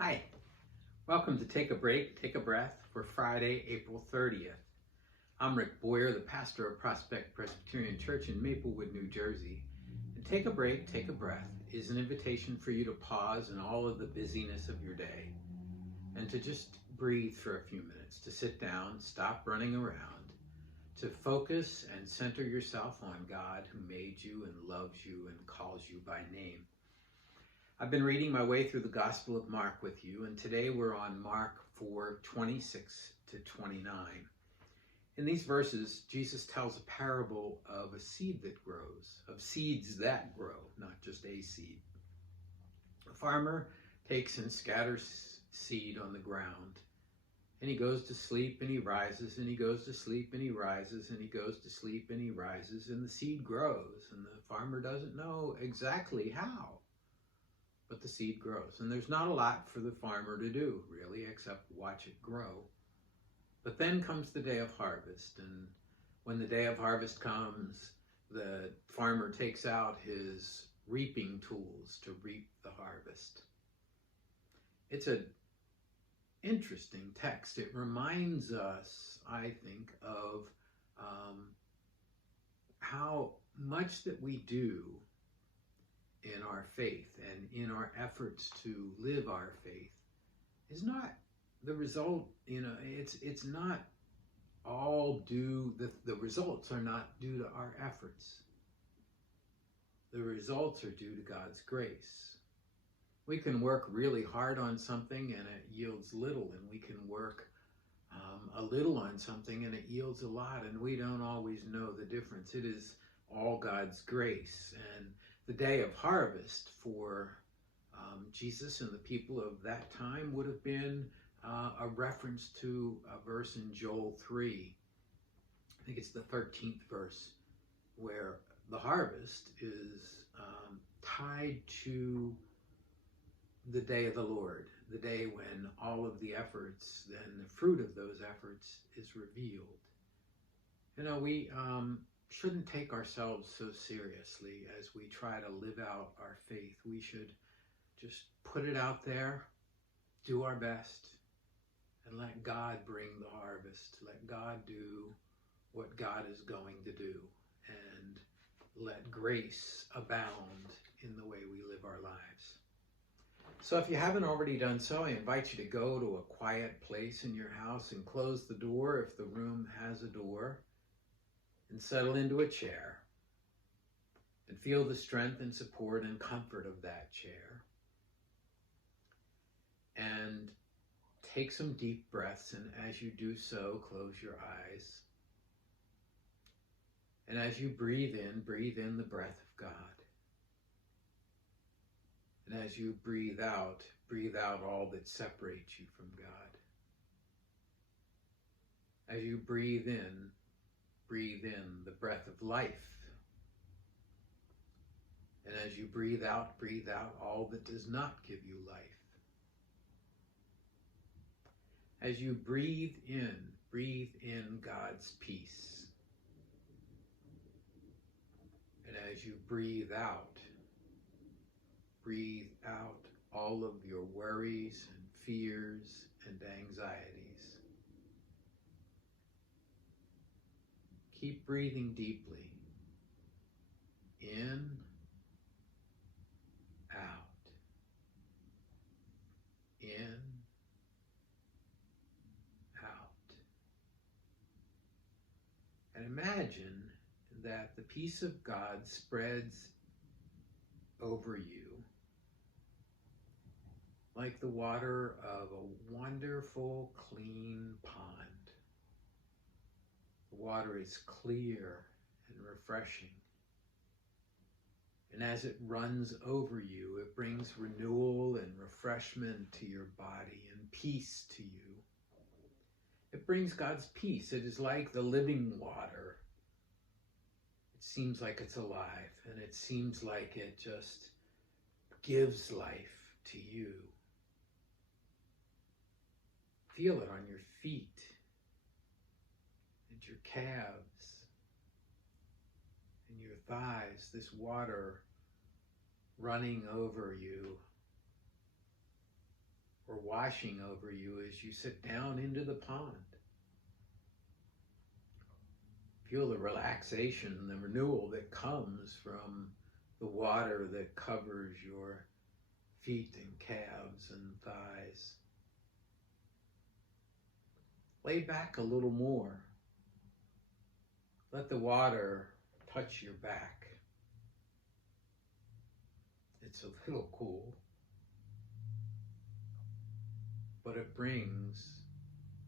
Hi, welcome to Take a Break, Take a Breath for Friday, April 30th. I'm Rick Boyer, the pastor of Prospect Presbyterian Church in Maplewood, New Jersey. And Take a Break, Take a Breath is an invitation for you to pause in all of the busyness of your day and to just breathe for a few minutes, to sit down, stop running around, to focus and center yourself on God who made you and loves you and calls you by name. I've been reading my way through the Gospel of Mark with you, and today we're on Mark 4:26 to 29. In these verses, Jesus tells a parable of a seed that grows, of seeds that grow, not just a seed. A farmer takes and scatters seed on the ground, and he goes to sleep and he rises, and he goes to sleep and he rises, and he goes to sleep and he rises, and the seed grows, and the farmer doesn't know exactly how. But the seed grows. And there's not a lot for the farmer to do, really, except watch it grow. But then comes the day of harvest. And when the day of harvest comes, the farmer takes out his reaping tools to reap the harvest. It's an interesting text. It reminds us, I think, of how much that we do in our faith and in our efforts to live our faith is not the result, it's not all due, the results are not due to our efforts. The results are due to God's grace. We can work really hard on something and it yields little, and we can work a little on something and it yields a lot, and we don't always know the difference. It is all God's grace. And the day of harvest for Jesus and the people of that time would have been a reference to a verse in Joel 3. I think it's the 13th verse, where the harvest is tied to the day of the Lord, the day when all of the efforts, then the fruit of those efforts is revealed. We shouldn't take ourselves so seriously as we try to live out our faith. We should just put it out there, do our best, and let God bring the harvest. Let God do what God is going to do, and let grace abound in the way we live our lives. So if you haven't already done so, I invite you to go to a quiet place in your house and close the door if the room has a door, and settle into a chair and feel the strength and support and comfort of that chair. And take some deep breaths, and as you do so, close your eyes. And as you breathe in the breath of God. And as you breathe out all that separates you from God. As you breathe in the breath of life. And as you breathe out all that does not give you life. As you breathe in God's peace. And as you breathe out all of your worries and fears and anxieties. Keep breathing deeply. In, out. In, out. And imagine that the peace of God spreads over you like the water of a wonderful, clean pond. The water is clear and refreshing. And as it runs over you, it brings renewal and refreshment to your body and peace to you. It brings God's peace. It is like the living water. It seems like it's alive, and it seems like it just gives life to you. Feel it on your feet and your calves and your thighs, this water running over you or washing over you as you sit down into the pond. Feel the relaxation and the renewal that comes from the water that covers your feet and calves and thighs. Lay back a little more. Let the water touch your back. It's a little cool, but it brings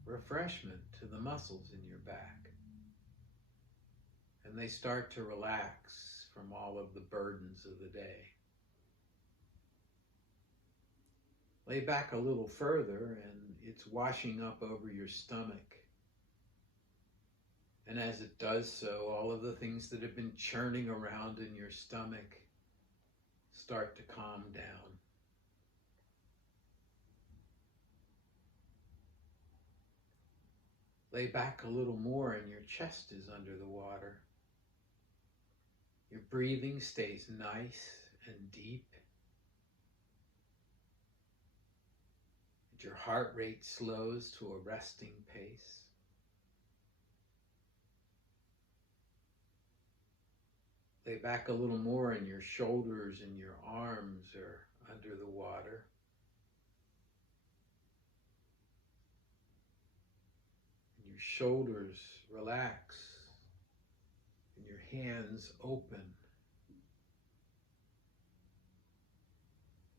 refreshment to the muscles in your back. And they start to relax from all of the burdens of the day. Lay back a little further and it's washing up over your stomach. And as it does so, all of the things that have been churning around in your stomach start to calm down. Lay back a little more and your chest is under the water. Your breathing stays nice and deep. Your heart rate slows to a resting pace. Lay back a little more and your shoulders and your arms are under the water. And your shoulders relax and your hands open.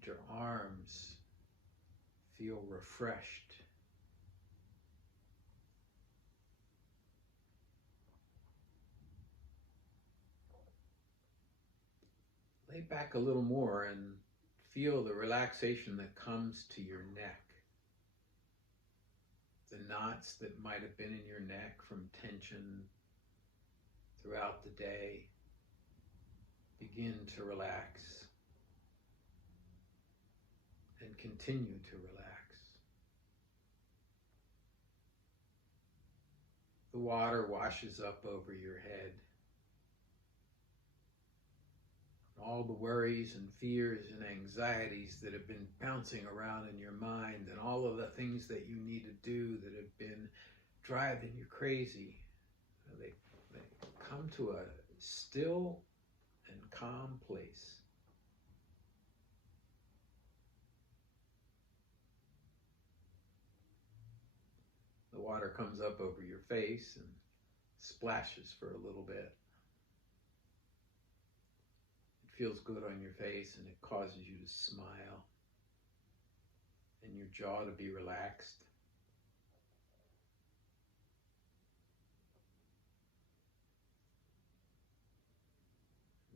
Your arms feel refreshed. Lay back a little more and feel the relaxation that comes to your neck. The knots that might have been in your neck from tension throughout the day begin to relax and continue to relax. The water washes up over your head. All the worries and fears and anxieties that have been bouncing around in your mind and all of the things that you need to do that have been driving you crazy, they come to a still and calm place. The water comes up over your face and splashes for a little bit. It feels good on your face and it causes you to smile and your jaw to be relaxed.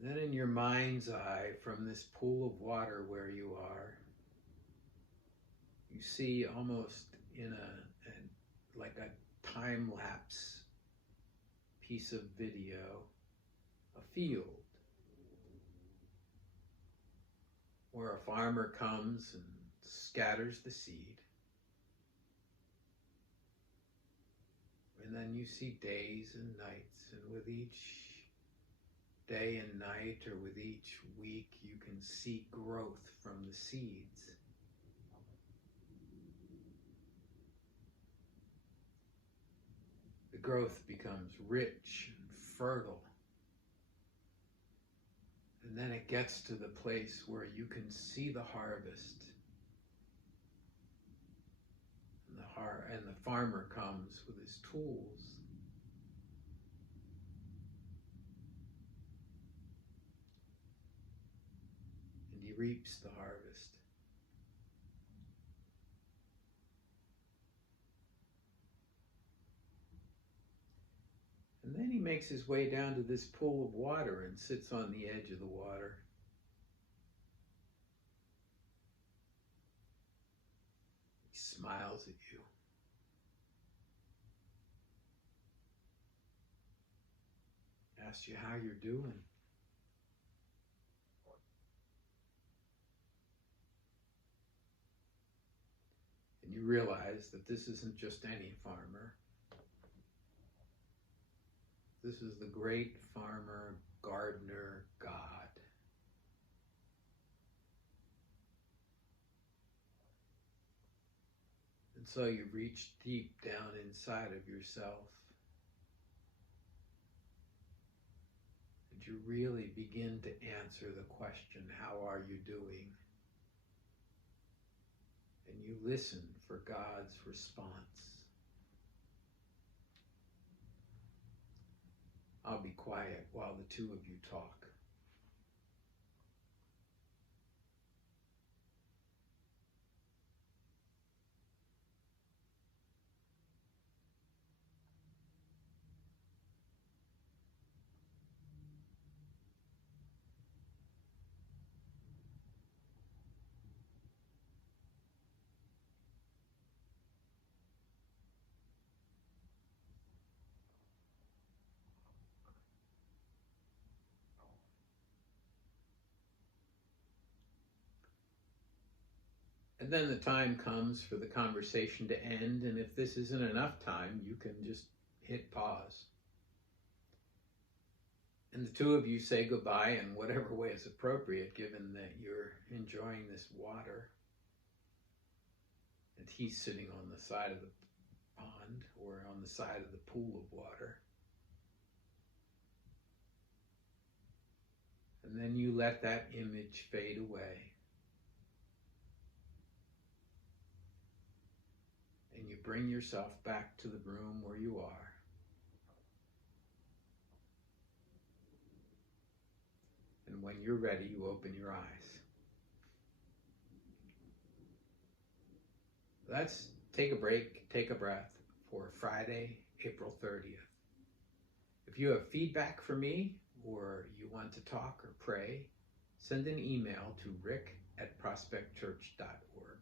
Then in your mind's eye, from this pool of water where you are, you see almost in like a time-lapse piece of video, a field where a farmer comes and scatters the seed. And then you see days and nights, and with each day and night, or with each week, you can see growth from the seeds. The growth becomes rich and fertile. And then it gets to the place where you can see the harvest. And the farmer comes with his tools. And he reaps the harvest. And then he makes his way down to this pool of water and sits on the edge of the water. He smiles at you. Asks you how you're doing. And you realize that this isn't just any farmer. This is the great farmer, gardener, God. And so you reach deep down inside of yourself. And you really begin to answer the question, how are you doing? And you listen for God's response. I'll be quiet while the two of you talk. And then the time comes for the conversation to end, and if this isn't enough time, you can just hit pause. And the two of you say goodbye in whatever way is appropriate, given that you're enjoying this water. And he's sitting on the side of the pond or on the side of the pool of water. And then you let that image fade away. And you bring yourself back to the room where you are. And when you're ready, you open your eyes. Let's take a break, take a breath for Friday, April 30th. If you have feedback for me, or you want to talk or pray, send an email to rick@prospectchurch.org.